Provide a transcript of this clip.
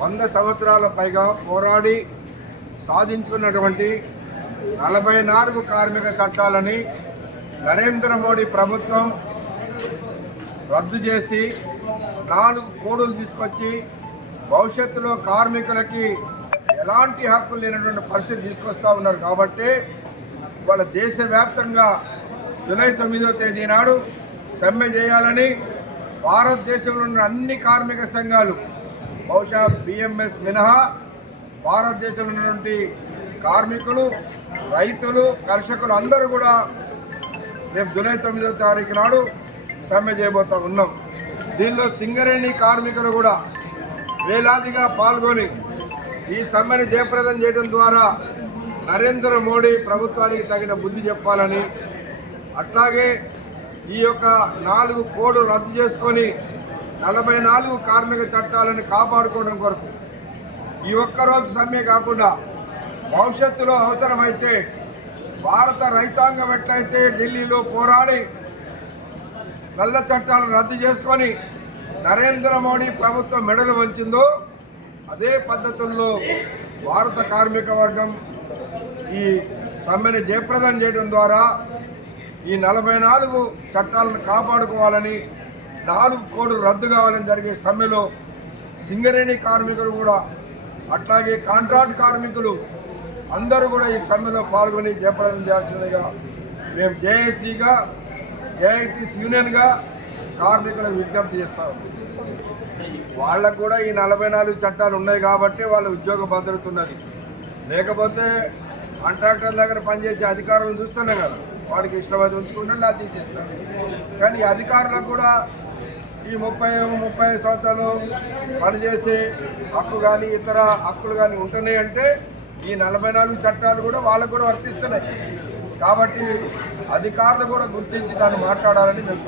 వంద సంవత్సరాల పైగా పోరాడి సాధించుకున్నటువంటి నలభై నాలుగు కార్మిక చట్టాలని నరేంద్ర మోడీ ప్రభుత్వం రద్దు చేసి నాలుగు కోడులు తీసుకొచ్చి భవిష్యత్తులో కార్మికులకి ఎలాంటి హక్కులు లేనటువంటి పరిస్థితి తీసుకొస్తా ఉన్నారు కాబట్టి వాళ్ళ దేశవ్యాప్తంగా జూలై తొమ్మిదో తేదీ నాడు సమ్మె చేయాలని భారతదేశంలో ఉన్న అన్ని కార్మిక సంఘాలు బహుశా బిఎంఎస్ మినహా భారతదేశంలో ఉన్నటువంటి కార్మికులు రైతులు కర్షకులు అందరూ కూడా రేపు జూలై తొమ్మిదవ తారీఖు నాడు సమ్మె చేయబోతా ఉన్నాం. దీనిలో సింగరేణి కార్మికులు కూడా వేలాదిగా పాల్గొని ఈ సమ్మెను జయప్రదం చేయడం ద్వారా నరేంద్ర మోడీ ప్రభుత్వానికి తగిన బుద్ధి చెప్పాలని అట్లాగే ఈ యొక్క నాలుగు కోడ్ రద్దు చేసుకొని నలభై నాలుగు కార్మిక చట్టాలను కాపాడుకోవడం కొరకు ఈ ఒక్కరోజు సమ్మె కాకుండా భవిష్యత్తులో అవసరమైతే భారత రైతాంగం ఎట్లయితే ఢిల్లీలో పోరాడి నల్ల చట్టాలను రద్దు చేసుకొని నరేంద్ర మోడీ ప్రభుత్వం మెడలు వంచిందో అదే పద్ధతుల్లో భారత కార్మిక వర్గం ఈ సమ్మెను జయప్రదం చేయడం ద్వారా ఈ నలభై నాలుగు చట్టాలను కాపాడుకోవాలని నాలుగు కోడ్లు రద్దు కావాలని జరిగే సమ్మెలో సింగరేణి కార్మికులు కూడా అట్లాగే కాంట్రాక్ట్ కార్మికులు అందరూ కూడా ఈ సమ్మెలో పాల్గొని జయప్రదం చేయాల్సిందిగా మేము జేఏసీగా ఏఐటీస్ యూనియన్గా కార్మికులకు విజ్ఞప్తి చేస్తాము వాళ్ళకు కూడా ఈ నలభై నాలుగు చట్టాలు ఉన్నాయి కాబట్టి వాళ్ళ ఉద్యోగ భద్రత ఉన్నది. లేకపోతే కాంట్రాక్టర్ దగ్గర పనిచేసే అధికారులను చూస్తున్నాం కదా. వాడికి ఇష్టమైతే ఉంచుకుంటే లేదా తీసేస్తాం కానీ అధికారులకు కూడా ఈ ముప్పై ముప్పై సంవత్సరాలు పనిచేసే హక్కు కానీ ఇతర హక్కులు కానీ ఉంటున్నాయి అంటే ఈ నలభై నాలుగు చట్టాలు కూడా వాళ్ళకు కూడా వర్తిస్తున్నాయి. కాబట్టి అధికారులు కూడా గుర్తించి దాన్ని మాట్లాడాలని మేము